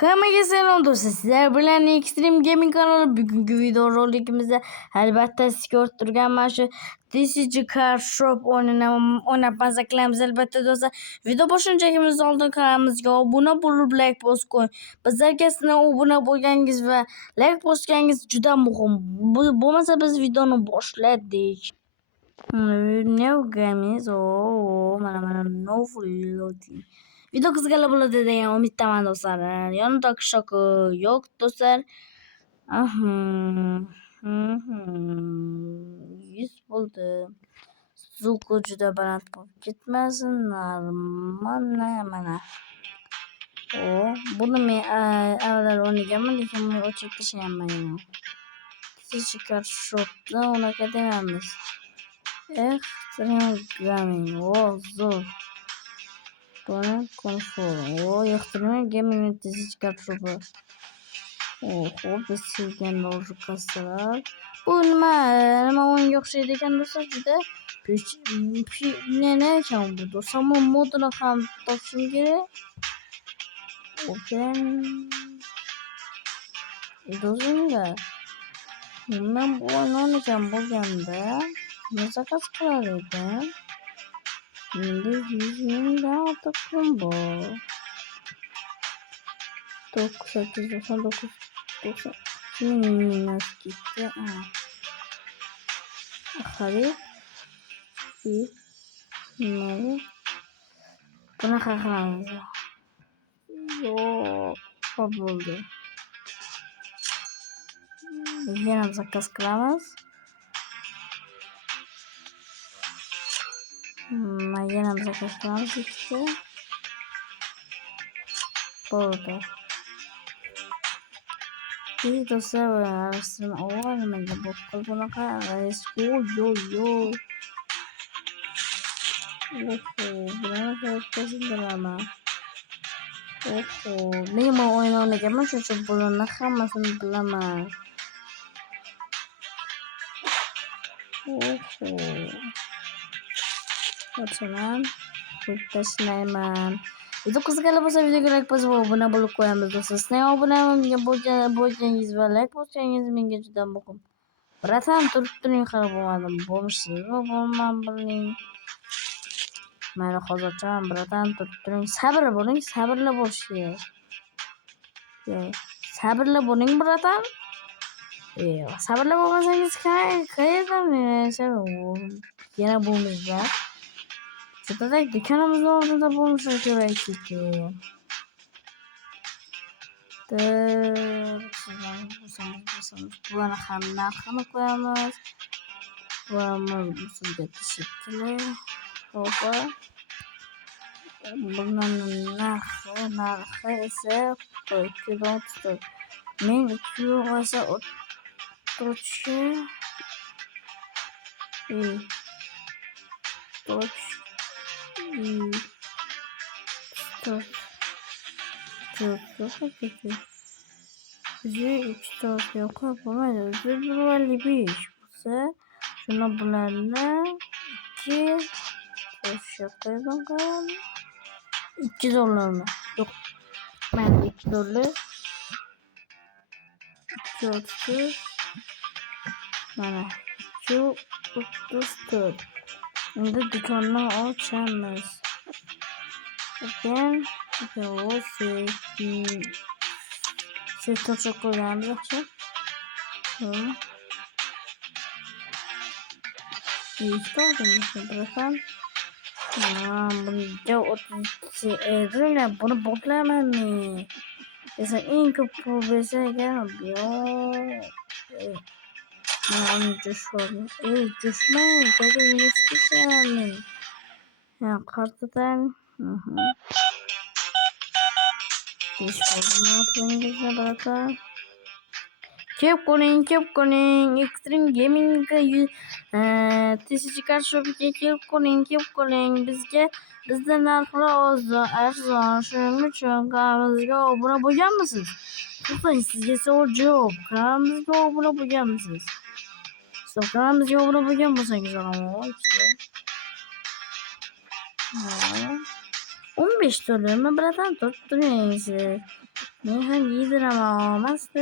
Hammaga salom do'stlar. Sizlar bilan Extreme Gaming kanali. Bugungi video rolikimizda albatta siz ko'rib turgan shu TCG Card Shop o'ynab maza qilamiz albatta do'stlar. Video boshlashimizdan oldin kanalimizga obuna bo'lib like bosib qo'ying. Bizlarga sizlar obuna bo'lganingiz va like bosganingiz juda muhim. Bo'lmasa biz videoni boshladik. New games. Mana no loading. Video qizg'ala bo'ladi degan umiddaman do'stlar. Yonida shoki yo'q do'stlar. 100 bo'ldi. Zuko juda baland bo'lib ketmasin. Normal mana. Buni men avval o'ynaganman, lekin buni o'chirib tashlaganman. Tishkar shopda unaqa demamiz. Gaming. Zo'r. Konfor. Yaxtırma gaming tizikar şobu. Biz silgen doğru kastılar. Bu nima o'yinga o'xshaydi ekan do'stlar juda. Ne ekan bu do'stlar? Modini ham topishim kerak. Open. Do'stlar. Men bu o'yinni o'ynayotgan bo'lganda zakaz qilar edim. Endi 100 mingdan ortiq pul bor. 899 minus gitti. Xarid. Bunaqa qilamiz. Yo'q, bo'ldi. Yana zakaz qilamiz. Yana zakaz qilamiz ikkita. Bo'ldi. Do'stlar, arasini olmaga bo'qqil bunaqa yo. Bunaqa o'tkazildilarmi? Men o'yin o'ynaganman, shuning uchun bularni hammasini bilaman. O'chaman, tashlayman. Video qiziqarli bo'lsa videoga like bosib obuna bo'lib qo'yamiz do'stlar. Sizlar obuna bo'lganingiz va like bosganingiz menga juda muhim. Bratan turib turing, hali bo'lmadim. Bo'lmishsizmi? Bo'lmam biling. Mayli, hozircha bratan turib turing. Sabrli bo'ling, sabrli bo'lish kerak. Sabrli bo'ling bratan. Sabrli bo'lmasangiz qayerdan yana bo'lmizda. Şurada dükkanımız olduğunda bulmuşuz gerekli ki. Bularını hamma koyamiz. Bularımız teşekkürler. Hoppa. Bunların narxı ise 230. Men 2 ise 30. Yok yapamadı. Üzülürlerli bir iş bulsa. Şuna bularını 2 yapayım bakalım. 2 dolar mı? Yok. Ben 2 dolar. 2.30. Bana 2.34. Şimdi dükkanı açamaz. Ben Sektör çok önemli yoksa. İşte bırakalım. Bunu boklayamam mı? Mesela en kötü mesela Joshua kadar investisyonu. Ya kartadan. Dişbozunu bırakalım. Keep calling. Extreme Gaming TCG Card Shop'ga keep calling. Bizden arzon shuning uchun kanalimizga obuna bo'lganmisiz? To'xtang, sizga savol javob. Kanalimizga obuna bo'lganmisiz? Kanalimizga obuna bo'lgan bo'lsangiz, 15 dolar mı biradan tutturuyorsun siz. Men ham yediremem olmasdi,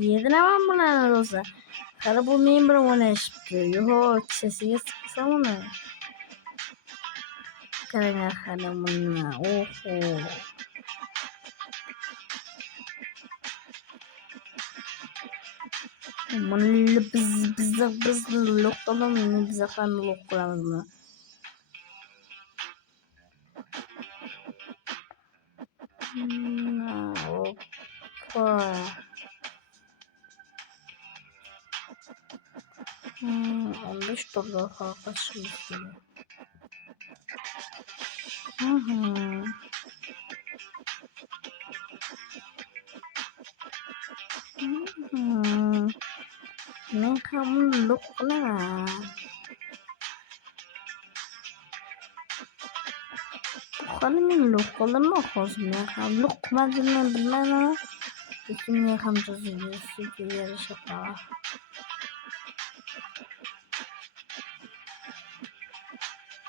yediremem bularni do'stlar. Qara bu men bilan o'ynashibdi. Yo'q, kissasiga siqsam uni. Qaranglar hali buni. Oho. Buni biz loq qilamiz, biz ham loq qilamiz buni. Hoppa. 15 dolar kalkışmış gibi. Men ham loq qilaman. Hali men loq qildimmi hozir? Men ham loq qilmadimmi bilmayman. Lekin men ham sizga yarasha qilaman.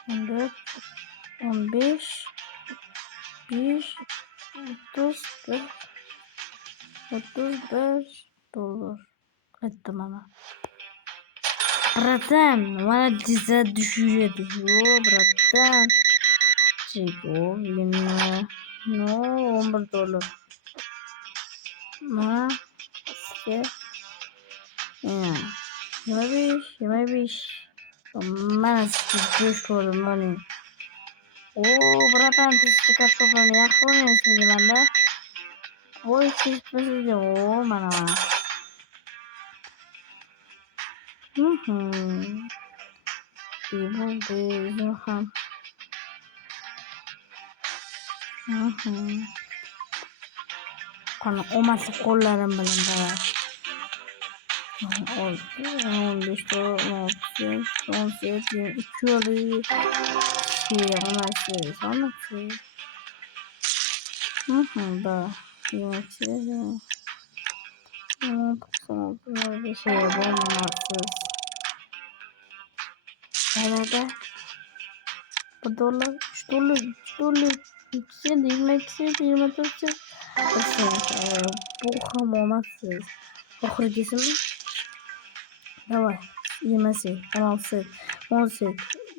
14, 15, 5, 35 dolar. Qaytdi mana. Bratan, mana diza düşüyordu. Yo bratan. Chico, yine. No, 11 dolar. Mana. İşte. Ya. 25. Mana siz 5 dolar money. Oo, bratan siz kaçırmayın. Yakın siz bende. Boy kesmesi de o mana. İyi buldu ham. Qani olmasa qo'llarim bilan bor. 15 dolar, 18, 2 oli. Olmasa, olmasa. Da. Yine bir şey yapamazsınız. Herhalde bu dolar, 3 dolar, 3 dolar, 22, 24. Bu ham olmazsınız. Oxirgisi mi? Davay, 20, 16, 18,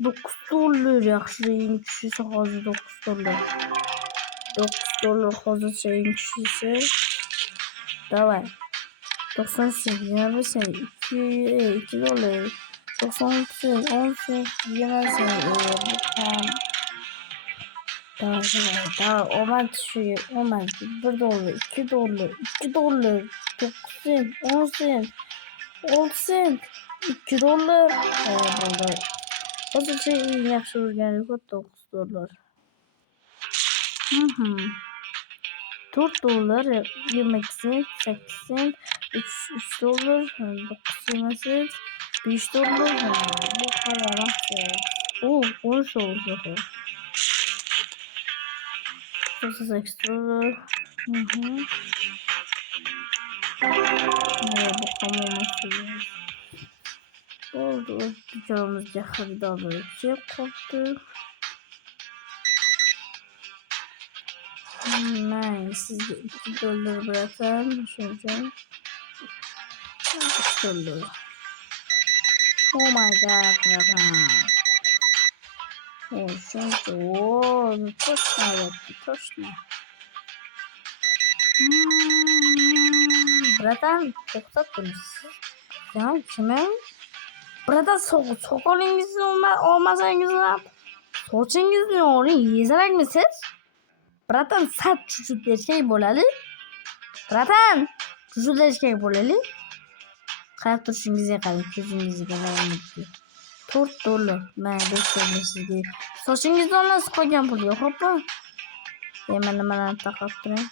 9 dolar yaxshi eng tushisi hozir 9 dolar. 9 dolar hozircha eng tushisi. Davay. 98, 25, 2 dolar. 98, 18, 20, daha olmaz şu olmaz. 1 dolar, 2 dolar, 2 dolar, 9 sent, 10 sent, 6 sent, 2 dolar. Dolar. Hozircha eng yaxshi urganlik 9 dolar. 4 dolar, 22 sent, 8 sent, 3 dolar, 9 sent, 5 dolar. Bu kadar aslında. 13 dolar. 38 dolar. Bu kalmaması. Oldu. Videomuzda xaridorlar şey qoldi. Ben sizga 2 dolar bıraksam şöyle. 3 dolar. Oh my god, bıraksam. Şöyle. Точно. Bratan, to'xtab turibsiz. Ya kime? Bratan soqolingizni olmasangiz ham sochingizni oling, yezarakmisiz? Bratan sat chuchut erkak bo'ladi. Bratan, chuchut erkak bo'ladi. Qarab turishingizga qarang, ko'zingizga qarang. 4 dolar. Men 5 dolar sizga. Sochingizni olasiz qolgan pul yo'q, hoppa. Mana nimalarni taqib turing.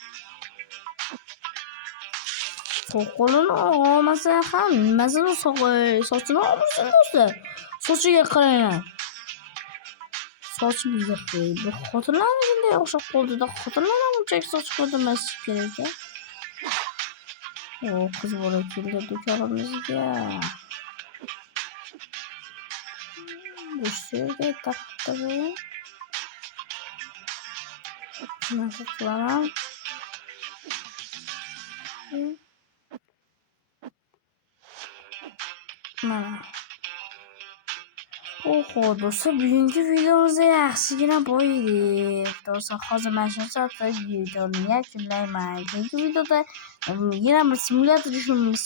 Soqolini olmasa ham nimasini sochini olmasin do'stlar. Sochiga qaranglar. Sochimizga bu xotinlarga bunday o'xshab qoldida, xotinlar ham unchalik soch ko'rdirmasi kerak-da. Qiz bola keldi do'konimizga. Bu yerga taqib. Shunaqa qilaman. Mana. Oho, do'stlar, bugungi videomizda yaxshigina boy edik. Do'stlar, hozir mana shu soatda videoni yakunlayman. Keyingi videoda yana bir simulyator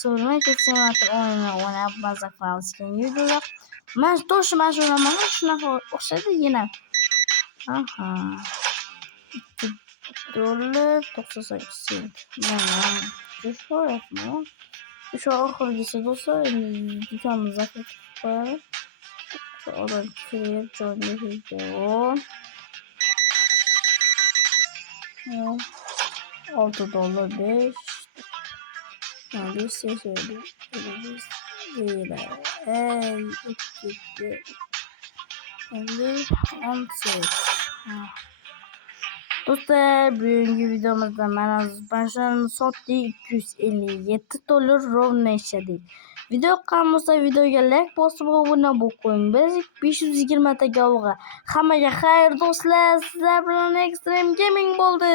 simulator o'yinini o'ynab maza qilamiz. Keyingi videoda mana shunaqa o'xshaydi yana. Aha. $2.98. Mana. Shu oxirgisi do'stlar, do'konimizni qo'yamiz. Odam kirib joyga video. $6.5. 5 sesiydi. Do'stlar, bugungi videomizda mana shuni sotdik, $257 ровно ishladik. Video yoqqan bo'lsa videoga like bosib obuna bo'lib qo'ying. Biz 520 ta ovg'a. Hammaga xayr do'stlar, sizlar bilan Extreme Gaming bo'ldi.